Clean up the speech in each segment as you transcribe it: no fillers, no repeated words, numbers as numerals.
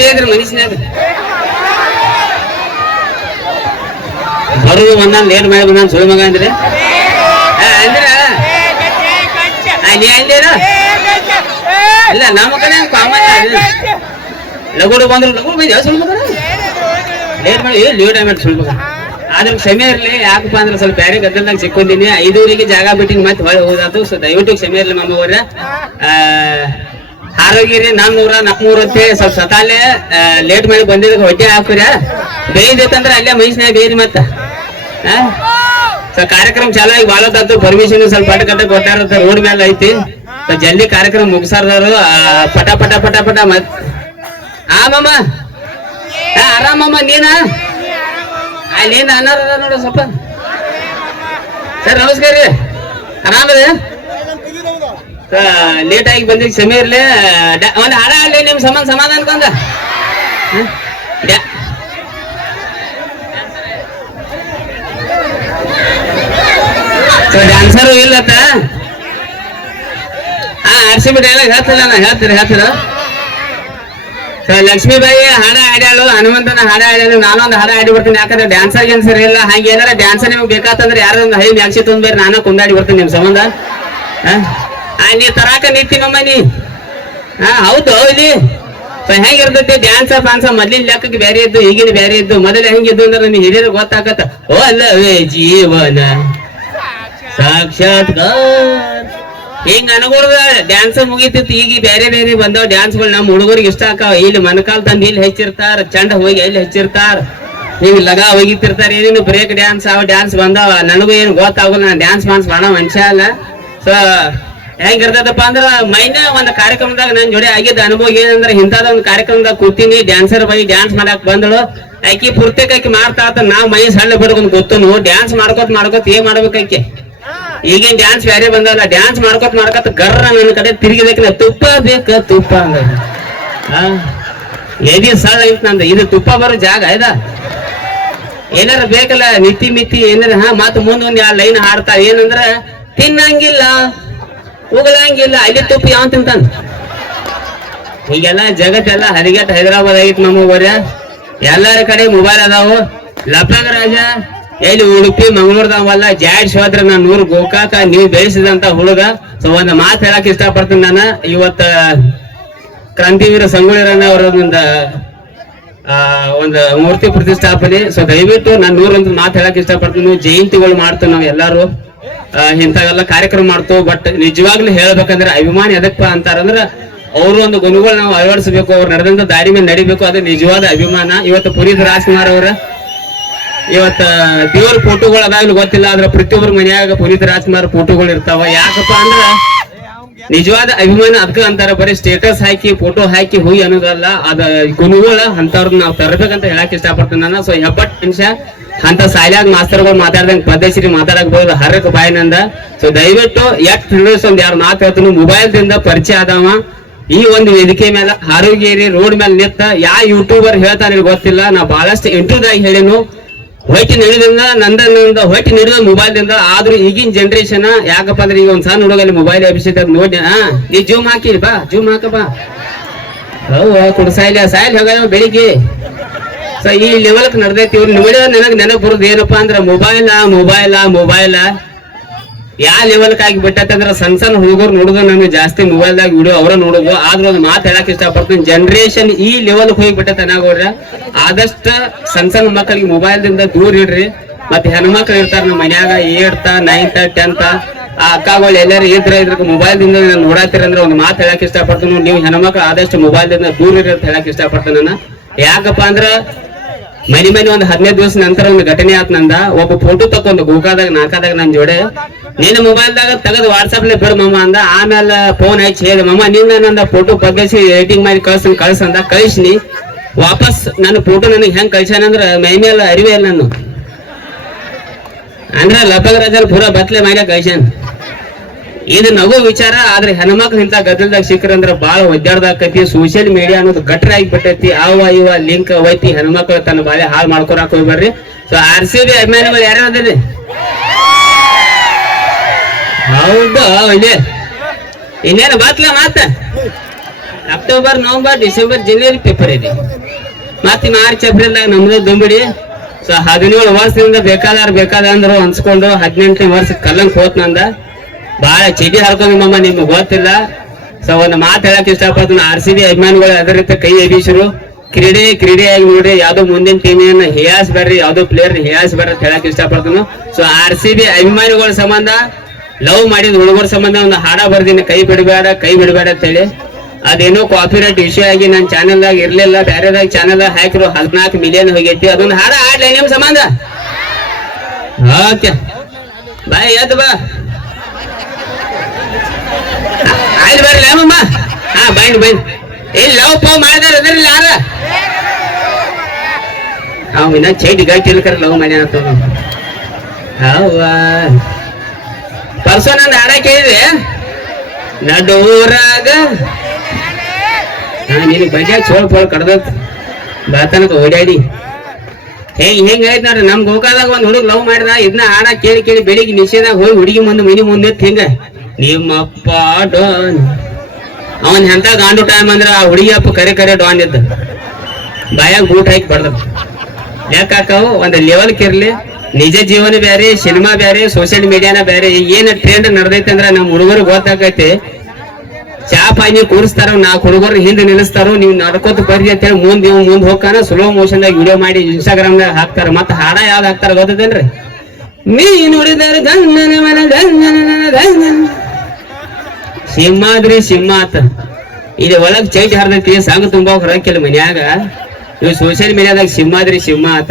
ಬೇಕ್ರಿ ಮನುಷ್ಯನಾಗ ಬರೋದು ಬಂದ ಲೇಟ್ ಮಾಡಿ ಬಂದ ಸುಳ್ಳು ಮಗ ಅಂದ್ರೆ ಅಂದ್ರ ನೀ ಅಂದೇನ ಇಲ್ಲ ನಮ್ಮ ಕಡೆ ಕಾಮನ್ ಲಗೋಡು ಬಂದ್ರು ಲಗೋಡು ಬಂದ ಸುಳ್ಳು ಮಗ ಲೇಟ್ ಮಾಡಿ ಲೇಟ್ ಆಗಿ ಸುಳ್ಳು ಮಗ ಆದ್ರೆ ಕ್ಷಮೆ ಇರ್ಲಿ ಯಾಕಪ್ಪ ಅಂದ್ರೆ ಸ್ವಲ್ಪ ಬೇರೆ ಗದ್ದಲ್ದಾಗ ಸಿಕ್ಕೊಂಡಿನಿ 5 ಜಾಗ ಬಿಟ್ಟಿನಿ ಮತ್ತೆ ಹೊಳೆ ಹೋದಾತು. ಸೊ ದಯವಿಟ್ಟು ಕ್ಷಮೆ ಇರ್ಲಿ ಮಾಮ ಅವ್ರ. ಆರೋಗ್ಯರಿ ನಮ್ಮೂರ ಅಂತೇಳಿ ಸ್ವಲ್ಪ ಸತಾಲೆ ಲೇಟ್ ಮಾಡಿ ಬಂದಿದ್ದಕ್ಕೆ ಹೊಟ್ಟೆ ಹಾಕ್ರ ಬೇಯ್ದೈತಂದ್ರೆ ಅಲ್ಲೇ ಮೈಸ್ನಾಗ ಬೇಯ್ರಿ ಮತ್ತ ಸೊ ಕಾರ್ಯಕ್ರಮ ಚಾಲು ಆಗಿ ಬಾಳತ್ತಾತು. ಪರ್ಮಿಷನ್ ಸ್ವಲ್ಪ ಕಟ್ಟ ಗೊತ್ತಾರತ್ತ ರೋಡ್ ಮೇಲೆ ಐತಿ. ಜಲ್ದಿ ಕಾರ್ಯಕ್ರಮ ಮುಗಿಸಾರ್ದಾರು ಪಟ ಪಟ ಪಟ ಪಟ ಮತ್ ಆ ಮಾಮ ಆರಾಮಮ್ಮ ನೀನ ಅಲ್ಲೇನು ಅನಾರ ನೋಡು ಸ್ವಲ್ಪ ಸರ್ ನಮಸ್ಕಾರ ರೀ ಆರಾಮದ ಲೇಟ್ ಆಗಿ ಬಂದಿದ್ದು ಕ್ಷಮೆ ಇರ್ಲಿ. ಒಂದು ಹಾಡ ಅಲ್ಲೇ ನಿಮ್ ಸಮಾಧಾನ ಅನ್ಕೊಂಡ ಡ್ಯಾನ್ಸರು ಇಲ್ಲತ್ತ RCB ಡೈಲಾಗ್ ಹೇಳ್ತೀರ ಲಕ್ಷ್ಮೀಬಾಯಿ ಹಾಡ ಹಾಡ್ಯಾಳು, ಹನುಮಂತನ ಹಾಡ ಹಾಡ್ಯಾಳು, ನಾನೊಂದು ಹಾಡ ಹಾಡಿ ಬರ್ತೀನಿ. ಯಾಕಂದ್ರೆ ಡ್ಯಾನ್ಸರ್ ಗಿನ್ಸರ್ ಇಲ್ಲ. ಹಂಗೆ ಏನಾರ ಡ್ಯಾನ್ಸರ್ ನಿಮ್ಗೆ ಬೇಕಾತಂದ್ರೆ ಯಾರೊಂದು ಹೈ ಮ್ಯಾಕ್ಸಿ ತುಂಬೇರಿ ನಾನು ಕುಂದಾಡಿ ಬರ್ತೀನಿ ನಿಮ್ ಸಂಬಂಧ. ನೀ ತರಾಕ ನಿಂತಿನಮ್ಮ ನೀ ಹೌದು ಇಲ್ಲಿ ಹೆಂಗಿರ್ತೈತಿ ಡ್ಯಾನ್ಸ ಪಾನ್ಸ ಮೊದ್ಲಿನ ಲೆಕ್ಕಕ್ಕೆ ಬೇರೆ ಇದ್ದು ಈಗಿನ ಬೇರೆ ಇದ್ದು. ಮೊದಲೇ ಹೆಂಗಿದ್ದು ಅಂದ್ರೆ ನಿಮ್ಗೆ ಹಿರಿಯರು ಗೊತ್ತಾಗತ್ತ. ಓ ಅಲ್ಲವೇ ಜೀವನ ಸಾಕ್ಷಾತ್ಕಾರ ಹಿಂಗ ಅನ್ಕೊಡ್ದ ಡ್ಯಾನ್ಸ್ ಮುಗಿತಿತ್ತು. ಈಗ ಬೇರೆ ಬೇರೆ ಬಂದವ್ ಡ್ಯಾನ್ಸ್ಗಳು ನಮ್ಮ ಹುಡುಗರಿಗೆ ಇಷ್ಟ ಆಕಾವ. ಇಲ್ಲಿ ಮನಕಾಲ್ ತಂದು ಇಲ್ಲಿ ಹೆಚ್ಚಿರ್ತಾರ, ಚಂಡ ಹೋಗಿ ಎಲ್ಲಿ ಹೆಚ್ಚಿರ್ತಾರ, ಹಿಂಗ್ ಲಗ ಹೋಗಿತಿರ್ತಾರ. ಏನೇನು ಬ್ರೇಕ್ ಡ್ಯಾನ್ಸ್ ಅವ ಡ್ಯಾನ್ಸ್ ಬಂದಾವ. ನನಗೂ ಏನು ಗೊತ್ತಾಗಲ್ಲ, ನಾನು ಡ್ಯಾನ್ಸ್ ಮಾಡೋ ಮನುಷ್ಯ ಅಲ್ಲ. ಸೊ ಹೆಂಗಿರ್ತದಪ್ಪ ಅಂದ್ರ ಮೈನ ಒಂದು ಕಾರ್ಯಕ್ರಮದಾಗ ನನ್ ಜೋಡಿ ಆಗಿದ್ದ ಅನುಭವ ಏನಂದ್ರೆ ಇಂಥದ ಒಂದು ಕಾರ್ಯಕ್ರಮದಾಗ ಕೂತೀನಿ, ಡ್ಯಾನ್ಸರ್ ಬೈ ಡ್ಯಾನ್ಸ್ ಮಾಡಕ್ ಬಂದಳು. ಆಕಿ ಪೂರ್ತಿಕಾಕಿ ಮಾಡ್ತಾ ನಾವ್ ಮೈ ಸಣ್ಣ ಬಿಡ್ಕೊಂಡ್ ಗೊತ್ತನು ಡ್ಯಾನ್ಸ್ ಮಾಡ್ಕೋತ ಏನ್ ಮಾಡ್ಬೇಕಾಕಿ. ಈಗೇನ್ ಡ್ಯಾನ್ಸ್ ಬೇರೆ ಬಂದಲ್ಲ, ಡ್ಯಾನ್ಸ್ ಮಾಡ್ಕೋತ ಗರ್ರ ನನ್ನ ಕಡೆ ತಿರುಗಿದಕ್ಕೆ ತುಪ್ಪ ಬೇಕ ತುಪ್ಪ ಅಂದ ಎದಿ ಸಳ ಐತ್ ನಂದ. ಇದು ತುಪ್ಪ ಬರೋ ಜಾಗ ಇದ ಏನಾರ ಬೇಕಲ್ಲ ಮಿತಿ ಮಿತಿ ಏನಾರ ಮತ್ ಮುಂದೊಂದ್ ಯಾವ ಲೈನ್ ಹಾಡ್ತಾ ಏನಂದ್ರ ತಿನ್ನಂಗಿಲ್ಲ ಉಗಳಂಗಿಲ್ಲ ಅಲ್ಲಿ ತುಪ್ಪ ಯಾವ ತಿಂತಾನ. ಈಗೆಲ್ಲ ಜಗತ್ತೆಲ್ಲ ಹರಿಗೆಟ್ ಹೈದರಾಬಾದ್ ಆಗಿತ್ತು ನಮ್ಮ ಊರ. ಎಲ್ಲರ ಕಡೆ ಮೊಬೈಲ್ ಅದಾವು. ಲಪಂಗ ರಾಜ ಎಲ್ಲಿ ಉಡುಪಿ ಮಂಗಳೂರ್ದಾವಲ್ಲ ಜಾಡ್ ಶೋದ್ರ ನಾನು ನೂರು ಗೋಕಾಕ ನೀವು ಬೆಳೆಸಿದಂತ ಹುಡುಗ. ಸೊ ಒಂದ್ ಮಾತು ಹೇಳಕ್ ಇಷ್ಟಪಡ್ತೀನಿ ನಾನು. ಇವತ್ತ ಕ್ರಾಂತಿವೀರ ಸಂಗೊಳ್ಳಿರಣ್ಣ ಅವರ ಒಂದು ಮೂರ್ತಿ ಪ್ರತಿಷ್ಠಾಪನೆ. ಸೊ ದಯವಿಟ್ಟು ನಾನು ನೂರೊಂದು ಮಾತು ಹೇಳಕ್ ಇಷ್ಟಪಡ್ತೀನಿ. ಜಯಂತಿಗಳು ಮಾಡ್ತೀವಿ ನಾವು ಎಲ್ಲಾರು, ಇಂಥವೆಲ್ಲ ಕಾರ್ಯಕ್ರಮ ಮಾಡ್ತೇವೆ. ಬಟ್ ನಿಜವಾಗ್ಲೂ ಹೇಳ್ಬೇಕಂದ್ರೆ ಅಭಿಮಾನಿ ಎದಕ್ಕಪ್ಪ ಅಂತಾರಂದ್ರ ಅವರು ಒಂದು ಗುಣಗಳು ನಾವು ಅಳವಡಿಸಬೇಕು, ಅವ್ರು ನಡೆದಂತ ದಾರಿ ಮೇಲೆ ನಡಿಬೇಕು. ಅದು ನಿಜವಾದ ಅಭಿಮಾನ. ಇವತ್ತು ಪುನೀತ್ ರಾಜ್ಕುಮಾರ್ ಅವರ ಇವತ್ತ ದೇವ್ರ ಫೋಟೋಗಳು ಅದಾಗ್ಲೂ ಗೊತ್ತಿಲ್ಲ, ಆದ್ರೆ ಪ್ರತಿಯೊಬ್ಬರ ಮನ್ಯಾಗ ಪುನೀತ್ ರಾಜ್ಕುಮಾರ್ ಫೋಟೋಗಳು ಇರ್ತಾವ. ಯಾಕಪ್ಪ ಅಂದ್ರ ನಿಜವಾದ ಅಭಿಮಾನ ಅದಕ್ಕ ಅಂತಾರ. ಬರೀ ಸ್ಟೇಟಸ್ ಹಾಕಿ ಫೋಟೋ ಹಾಕಿ ಹೋಗಿ ಅನ್ನೋದಲ್ಲ, ಅದ ಗುಣಗಳ ಅಂತವ್ರನ್ನ ನಾವು ತರಬೇಕಂತ ಹೇಳಕ್ ಇಷ್ಟಪಡ್ತೀನಿ ನಾನು. ಸೊ ಹೆಬ್ಬಟ್ ಮನುಷ್ಯ ಅಂತ ಸಾಲ್ಯಾಗ ಮಾಸ್ತರ್ಗಳು ಮಾತಾಡ್ದಂಗ ಪದ್ಧತಿ ಮಾತಾಡಕ್ ಬಹುದು ಹರಕ್ ಬಾಯಿನಿಂದ. ಸೊ ದಯವಿಟ್ಟು ಒಂದ್ ಯಾರು ಮಾತು ಹೇಳ್ತೀನಿ. ಮೊಬೈಲ್ ದಿಂದ ಪರಿಚಯ ಆದವ ಈ ಒಂದು ವೇದಿಕೆ ಮೇಲೆ ಆರೋಗ್ಯರಿ ರೋಡ್ ಮೇಲೆ ನಿಂತ ಯಾವ ಯೂಟ್ಯೂಬರ್ ಹೇಳ್ತಾನೆ ಗೊತ್ತಿಲ್ಲ. ನಾ ಬಹಳಷ್ಟು ಇಂಟರ್ವ್ಯೂದಾಗ ಹೇಳಿನು ಹೊಟ್ಟಿ ನಡೆದಿಂದ ನಂದ ಹೊಟ್ಟಿ ನಡೆದ ಮೊಬೈಲ್ ದಿಂದ. ಆದ್ರೂ ಈಗಿನ ಜನರೇಷನ್ ಯಾಕಪ್ಪ ಅಂದ್ರೆ ಈಗ ಒಂದ್ ಸಣ್ಣ ಹುಡುಗಲ್ಲಿ ಮೊಬೈಲ್ ಅಭಿಷೇಕ ನೋಡಿ ನೀ ಜೂಮ್ ಹಾಕಿ ಬಾ ಜೂಮ್ ಹಾಕಬಾ ಕುಡ್ಸಾಯಿಲ್ಲ ಸಾಯಿಲ್ ಹೋಗ ಬೆಳಿಗ್ಗೆ. ಸೊ ಈ ಲೆವೆಲ್ಕ್ ನಡ್ದೈತಿ. ಇವ್ರು ನೋಡಿದ ನೆನಪು ಬರೋದು ಏನಪ್ಪಾ ಅಂದ್ರೆ ಮೊಬೈಲ ಯಾವ ಲೆವೆಲ್ಕ್ ಆಗಿ ಬಿಟ್ಟೈತೆ ಅಂದ್ರೆ ಸಣ್ಣ ಹುಡುಗರು ನೋಡುದು ನಮ್ಗೆ ಜಾಸ್ತಿ ಮೊಬೈಲ್ದಾಗ ವಿಡಿಯೋ ಅವರ ನೋಡುದು. ಆದ್ರೂ ಒಂದು ಮಾತು ಹೇಳಕ್ ಇಷ್ಟಪಡ್ತೀನಿ, ಜನರೇಷನ್ ಈ ಲೆವೆಲ್ ಹೋಗಿ ಬಿಟ್ಟೈತೆ ಅನಾಗೋಡ್ರ. ಆದಷ್ಟ ಸಣ್ಣ ಮಕ್ಕಳಿಗೆ ಮೊಬೈಲ್ ದಿಂದ ದೂರ ಇಡ್ರಿ. ಮತ್ತೆ ಹೆಣ್ಮಕ್ಳು ಇರ್ತಾರ ನಮ್ಮ ಮನ್ಯಾಗ 8th 9th 10th ಆ ಅಕ್ಕಗಳು ಎಲ್ಲಾರು ಇದ್ರ ಮೊಬೈಲ್ ದಿಂದ ನೋಡಾತಿರ ಅಂದ್ರೆ ಒಂದು ಮಾತು ಹೇಳಕ್ ಇಷ್ಟಪಡ್ತೀನಿ, ನೀವು ಹೆಣ್ಮಕ್ಳು ಆದಷ್ಟು ಮೊಬೈಲ್ ದಿಂದ ದೂರ ಇರಿ ಅಂತ ಹೇಳಕ್ ಇಷ್ಟಪಡ್ತೀನಿ ನಾನು. ಯಾಕಪ್ಪ ಅಂದ್ರ ಮನೆ ಒಂದು 15 ದಿವಸ ನಂತರ ಒಂದು ಘಟನೆ ಆತ್ ನಂದ. ಒಬ್ಬ ಫೋಟೋ ತಕೊಂಡ್ ಗೋಕಾದಾಗ ನಾಲ್ಕಾದಾಗ ನನ್ ಜೋಡೆ ನೀನು ಮೊಬೈಲ್ದಾಗ ತೆಗೆದು ವಾಟ್ಸಾಪ್ ಬಿಡು ಮಮ್ಮ ಅಂದ. ಆಮೇಲೆ ಫೋನ್ ಹಚ್ಚಿ ಹೇಳಿದೆ, ಮಮ್ಮ ನಿನ್ನ ನಂದ ಫೋಟೋ ಬಗ್ಗಿಸಿ ಎಡಿಟಿಂಗ್ ಮಾಡಿ ಕಳ್ಸಂದ. ಕಳಿಸ್ನಿ ವಾಪಸ್ ನನ್ನ ಫೋಟೋ ನನಗೆ ಹೆಂಗ್ ಕಳ್ಸ್ಯಾನಂದ್ರ ಮೈ ಮೇಲೆ ಅರಿವೆ ಇಲ್ಲ ನಾನು ಅಂದ್ರೆ ಲಪಂಗ ರಾಜಲ್ ಪೂರಾ ಬತ್ಲೆ ಮಾಡ್ಯ ಕಳ್ಸ್ಯಾನ. ಇದು ನಗು ವಿಚಾರ. ಆದ್ರೆ ಹೆಣ್ಮಕ್ಳು ಇಂತ ಗದ್ದಲ್ದಾಗ ಸಿಕ್ಕ್ರಂದ್ರ ಬಾಳ ಒದ್ದಾಡ್ದಾಕತಿ. ಸೋಷಿಯಲ್ ಮೀಡಿಯಾ ಅನ್ನೋದು ಗಟ್ರ ಆಗಿ ಬಿಟ್ಟೈತಿ. ಇವ ಲಿಂಕ್ ಹೋಯ್ತಿ ಹೆಣ್ಮಕ್ಳು ತನ್ನ ಬಾಳೆ ಹಾಳು ಮಾಡ್ಕೊಳಕ್ ಹೋಗ್ಬರ್ರಿ. ಸೊ RCB ಅಭಿಮಾನಿಗಳು ಯಾರ್ಯಾರ ಅದ್ರಿ? ಹೌದು ಇನ್ನೇನು ಬತ್ಲ ಮಾತ ಅಕ್ಟೋಬರ್, ನವೆಂಬರ್, ಡಿಸೆಂಬರ್, ಜನವರಿ ಪೇಪರ್ ಇದೆ. ಮತ್ತೆ ಮಾರ್ಚ್, ಏಪ್ರಿಲ್ ನಮ್ದು ದುಂಬಿಡಿ. ಸೊ 17 ವರ್ಷದಿಂದ ಬೇಕಾದ ಅಂದ್ರು ಅನ್ಸ್ಕೊಂಡು 18ನೇ ವರ್ಷ ಕಲ್ಲಂಕ್ ಹೋತ್ ನಂದ ಬಾಳ ಚೀಟಿ ಹಾಡ್ಕೊಂಡ್ ಮಮ್ಮ ನಿಮ್ಗೆ ಗೊತ್ತಿಲ್ಲ. ಸೊ ಒಂದು ಮಾತು ಹೇಳಕ್ ಇಷ್ಟಪಡ್ತೀನಿ, RCB ಅಭಿಮಾನಿಗಳು ಅದೇ ರೀತಿ ಕೈ ಎಬ್ಬಿಸರು. ಕ್ರೀಡೆಯಾಗಿ ನೋಡ್ರಿ, ಯಾವ್ದೋ ಮುಂದಿನ ಟೀಮಿನ ಹೇಯಾಸ್ ಬೇಡ್ರಿ, ಯಾವ್ದೋ ಪ್ಲೇಯರ್ ಹೇಯಾಸ್ ಬೇಡ್ರಿ ಅಂತ ಹೇಳಕ್ ಇಷ್ಟಪಡ್ತೀನಿ. ಸೊ RCB ಅಭಿಮಾನಿಗಳ ಸಂಬಂಧ, ಲವ್ ಮಾಡಿದ ಹುಡುಗರ ಸಂಬಂಧ ಒಂದು ಹಾಡ ಬರ್ದಿನಿ, ಕೈ ಬಿಡಬೇಡ ಅಂತ ಹೇಳಿ. ಅದೇನೋ ಕಾಪಿರೈಟ್ ಇಶ್ಯೂ ಆಗಿ ನನ್ನ ಚಾನೆಲ್ದಾಗ ಇರ್ಲಿಲ್ಲ, ಬೇರೆದಾಗ ಚಾನೆಲ್ದಾಗ ಹಾಕಿರು 14 ಮಿಲಿಯನ್ ಹೋಗೈತಿ. ಅದೊಂದು ಹಾಡ ಆಡ್ಲಿ ನಿಮ್ ಸಂಬಂಧ. ಓಕೆ ಬಾಯ್, ಎದ್ದು ಬಾ, ಆಯ್ತು ಬರ್ಲಿ ಅಮ್ಮಮ್ಮ. ಹಾ ಬೈನ್ ಇಲ್ಲಿ ಲವ್ ಪಾವ್ ಮಾಡಿದಾರ ಅದ್ರಲ್ಲಿ ಯಾರ ಅವ್ ಇನ್ನ ಚೈಟ್ ಗಟ್ಟಿ ಇಲ್ಕರ ಲವ್ ಮಾಡ್ಯಾನ ಹೌವ. ಪರ್ಸೋ ನಂದು ಹಾಡ ಕೇಳಿದೆ, ನಡೂರಾಗ ನಿನಗೆ ಬಗ್ಗೆ ಚೋಳ್ ಕಡ್ದತ್ ಬಾತನಕ ಓಡಾಡಿ ಹೆಂಗಾಯ್ತು ನೋಡ್ರಿ. ನಮ್ ಗೋಕಾದಾಗ ಒಂದ್ ಹುಡುಗ ಲವ್ ಮಾಡಿದ, ಇದನ್ನ ಹಾಡ ಕೇಳಿ ಬೆಳಿಗ್ಗೆ ನಿಷೇಧಾಗ ಹೋಗಿ ಹುಡುಗಿ ಮನಿ ಮುಂದೆ ಹಿಂಗ ನಿಮ್ಮಪ್ಪ ಡಾನ್. ಅವನ್ ಎಂತ ಗಾಂಡು ಟೈಮ್ ಅಂದ್ರ ಆ ಹುಡುಗಿ ಅಪ್ಪ ಕರೆ ಡಾನ್ ಇದ್ದ, ಬಾಯಾಗ ಬೂಟ್ ಹಾಕಿ ಬಡ್ದ. ಯಾಕಾಕವು ಒಂದ್ ಲೆವೆಲ್ಕ್ ಇರ್ಲಿ. ನಿಜ ಜೀವನ ಬೇರೆ, ಸಿನಿಮಾ ಬೇರೆ, ಸೋಷಿಯಲ್ ಮೀಡಿಯಾನ ಬೇರೆ. ಏನ್ ಟ್ರೆಂಡ್ ನಡ್ದೈತೆ ಅಂದ್ರ ನಮ್ ಹುಡುಗರು ಗೊತ್ತಾಗೈತಿ. ಚಾ ಪಾನಿ ಕೂರಿಸ್ತಾರ, 4 ಹುಡುಗರು ಹಿಂದೆ ನಿಲ್ಲಿಸ್ತಾರೋ, ನೀವು ನಡ್ಕೋತ ಬರ್ರಿ ಅಂತ ಹೇಳಿ ಮುಂದ್ ಹೋಗ್ತಾನ. ಸ್ಲೋ ಮೋಷನ್ ದಾಗ ವಿಡಿಯೋ ಮಾಡಿ ಇನ್ಸ್ಟಾಗ್ರಾಮ್ ದಾಗ ಹಾಕ್ತಾರ. ಮತ್ತ ಹಾಡ ಯಾವ್ದು ಹಾಕ್ತಾರ ಗೊತ್ತದೇನ್ರಿ? ನೀ ನೋಡಿದಾರ ಗಂಗನ ಮನ ಸಿಂಹ ಆತ. ಇದು ಒಳಗ್ ಚೈಟ್ ಹರಿದೈತಿ, ಸಂಘ ತುಂಬಾ ಹೊರಕಿಲ್ಲ ಮನ್ಯಾಗ. ಇವ್ ಸೋಷಿಯಲ್ ಮೀಡಿಯಾದಾಗ ಸಿಂಹ ಆತ.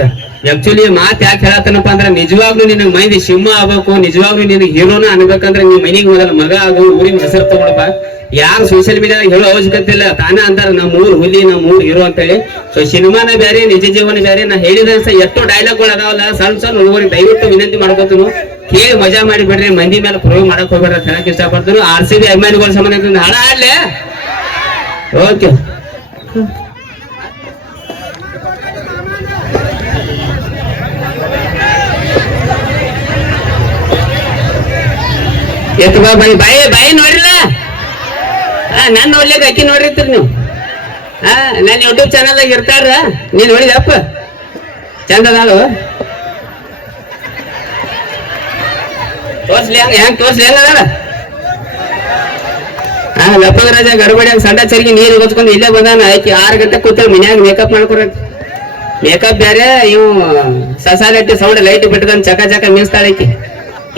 ಆಕ್ಚುಲಿ ಮಾತ್ ಯಾಕೆ ಹೇಳತ್ತನಪ್ಪ ಅಂದ್ರ, ನಿಜವಾಗ್ಲೂ ನಿನಗ್ ಮೈದಿ ಸಿಂಹ ಆಗ್ಬೇಕು, ನಿಜವಾಗ್ಲೂ ನಿನಗ್ ಹೀರೋನ ಅನ್ಬೇಕಂದ್ರ ನೀವ್ ಮನಿಗ್ ಮೊದಲ ಮಗ ಆಗೋ, ಊರಿನ ಹೆಸರು ತಗೊಳಪ್ಪ. ಯಾರು ಸೋಷಿಯಲ್ ಮೀಡಿಯಾದಾಗ ಹೇಳೋ ಅವಶ್ಯಕತೆ ಇಲ್ಲ, ತಾನೇ ಅಂತಾರ ನಮ್ಮೂರ್ ಹುಲಿ, ನಮ್ಮೂರ್ ಹೀರೋ ಅಂತ ಹೇಳಿ. ಸೊ ಸಿನಿಮಾನ ಬೇರೆ, ನಿಜ ಜೀವನ ಬೇರೆ. ನಾ ಹೇಳಿದ ಎಷ್ಟೋ ಡೈಲಾಗ್ಗಳು ಅದಾವಲ್ಲ, ಸಣ್ಣ ಹುಡುಗರಿಗೆ ದಯವಿಟ್ಟು ವಿನಂತಿ ಮಾಡ್ಕೋತೀನಿ, ಕೇಳಿ ಮಜಾ ಮಾಡಿ ಬಿಡ್ರಿ, ಮಂದಿ ಮೇಲೆ ಪ್ರಯೋಗ ಮಾಡಕ್ ಹೋಗ್ಬೇಡ್ರಿ ಅಂತ ಹೇಳಕ್ ಇಷ್ಟಪಡ್ತೀನಿ. RCB ಅಭಿಮಾನಿಗಳ ಸಂಬಂಧ ಹಾಡ ಆಡ್ಲೆ. ಓಕೆ ಎತ್ತು ಬಾ ಬಾಯಿ ನೋಡ್ರಿಲ್ಲ. ನಾನ್ ನೋಡ್ಲಿಕ್ಕೆ ಅಕ್ಕಿ ನೋಡಿರ್ತೀರಿ ನೀವು. ನಾನು ಯೂಟ್ಯೂಬ್ ಚಾನಲ್ದಾಗ ಇರ್ತಾರ, ನೀನ್ ನೋಡಿದಪ್ಪ ಚಂದ ಅದಾಳು. ತೋರ್ಸ್ಲಿ ಹೆಂಗ್ ಹೆಂಗದ ಲಪ್ಪಗರಾಜ ಗರ್ಭಡಿಯಾಗ ಸಣ್ಣ ಚರಿಗೆ ನೀರು ಗೊತ್ಕೊಂಡು ಇಲ್ಲೇ ಬಂದಾನ. ಆಕಿ 6 ಗಂಟೆ ಕೂತೇಳಿ ಮನ್ಯಾಗ ಮೇಕಪ್ ಮಾಡ್ಕೊರ. ಮೇಕಪ್ ಬೇರೆ, ಇವು ಸಸಾಲೆಟ್ಟಿ ಸೌಂಡ್ ಲೈಟ್ ಬಿಟ್ಟದಂತ ಚಕ ಮೀಸ್ತಾಳ. ಆಕಿ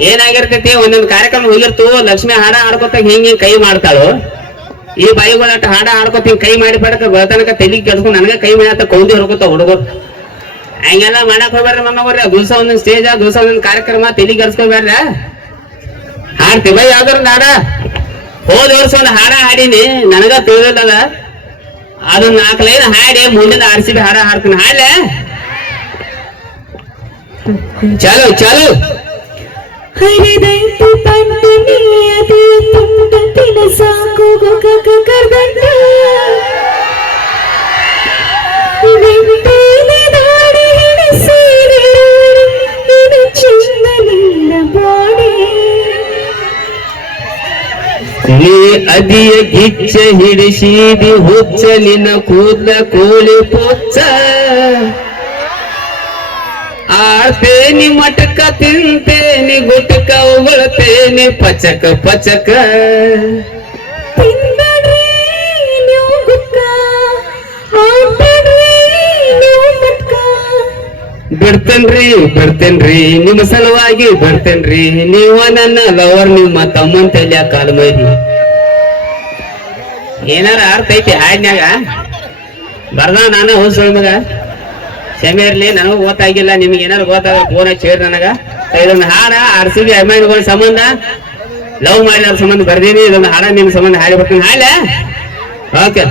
ಏನಾಗಿರ್ತೈತಿ, ಒಂದೊಂದು ಕಾರ್ಯಕ್ರಮ ಹೋಗಿರ್ತು, ಲಕ್ಷ್ಮಿ ಹಾಡ ಆಡ್ಕೊತಾಗ ಹಿಂಗ ಕೈ ಮಾಡ್ತಾಳು. ಈ ಬಾಯಿಗಳಟ್ಟ ಹಾಡ ಆಡ್ಕೊತ ಹಿಂಗ್ ಕೈ ಮಾಡಿ ಬಡಕ ಬರ್ತನಕ ತಲಿ ಕೆಡ್ಸ್ಕೊಂಡು ನನಗ ಕೈ ಮಾಡ್ತಾ ಕೌಂದಿ ಹೊರ್ಕೋತ ಹುಡುಗರು. ಹಂಗೆಲ್ಲ ಮಾಡಕ್ ಹೋಗ್ಬೇಡ್ರಿ ಮಮ್ಮಗೋರ್ರಿ. ದಿವಸ ಒಂದೊಂದು ಸ್ಟೇಜ್, ದಿವಸ ಒಂದೊಂದು ಕಾರ್ಯಕ್ರಮ, ತಲಿ ಕೆಡ್ಸ್ಕೊಬೇಡ್ರ. ಹಾಡ್ತಿ ಬೈ ಯಾವ್ದಾರ ಹಾಡ. ಹೋದ ವರ್ಷ ಒಂದು ಹಾಡ ಹಾಡೀನಿ, ನನಗ ತಿಳಿದಿಲ್ಲ. ಅದನ್ನ 4 ಲೈನ್ ಹಾಡಿ ಮುಂದಿನ RCB ಹಾಡ ಹಾಡ್ತೀನಿ. ಹಾಡ್ಲೆ ಚಾಲು ಹರಿದೈತು ಪಂಡಿನಿಯದಿ ತುಂಡತಿನ ಸಾಕು ಕರ್ದಂಡ ಬೆಂಟೇನೆ ದಾಡಿ ಹಿಡಿಸಿದೆ ಇದು ಚಂದನಿಂದ ಬಾಡಿ. ನೀ ಅದಿಯ ಗಿಚ್ಚ ಹಿಡಿಸಿದಿ ಹುಚ್ಚ, ನಿನ್ನ ಕೂದಲ ಕೋಳಿ ಪುಚ್ಚ. ಆಡ್ತೇನಿ ಮಟಕ, ತಿಂತೇನಿ ಗುಟಕ, ಉಗುಳ್ತೇನಿ ಪಚಕ ತಿಂದಡ್ರಿ ನೀವು ಗುಟ್ಕ, ಆಡ್ತೇನ್ರಿ ನೀವು ಮಟ್ಕ. ಬಿಡ್ತೇನ್ರಿ ನಿಮ್ಮ ಸಲುವಾಗಿ ಬಿಡ್ತೇನ್ರಿ. ನೀವ ನನ್ನ ಲವರ್, ನಿಮ್ಮ ತಮ್ಮನ್ ತಲ್ಯ ಕಾಲ್ ಮೈದಿ. ಏನಾರ ಅರ್ಥ ಐತಿ ಹಾಡ್ನ್ಯಾಗ? ಬರ್ದ ನಾನು ಹೋದ್ ಮಗ ಕ್ಷಮೆ ಇರ್ಲಿ, ನನಗೂ ಗೊತ್ತಾಗಿಲ್ಲ. ನಿಮ್ಗೆ ಏನಾರು ಗೊತ್ತಾಗ ಫೋನ್ ಹಚ್ಚಿರಿ ನನಗ. ಇದೊಂದು ಹಾಡ RCB ಅಭಿಮಾನಿಗಳ ಸಂಬಂಧ, ಲವ್ ಮಾಡಿದವ್ರ ಸಂಬಂಧ ಬರ್ದೀನಿ. ಇದೊಂದು ಹಾಡ ನಿಮ್ ಸಂಬಂಧ ಹಾಡಿ ಬರ್ತೀನಿ. ಹಾಡ್ಲೆ ಓಕೆ.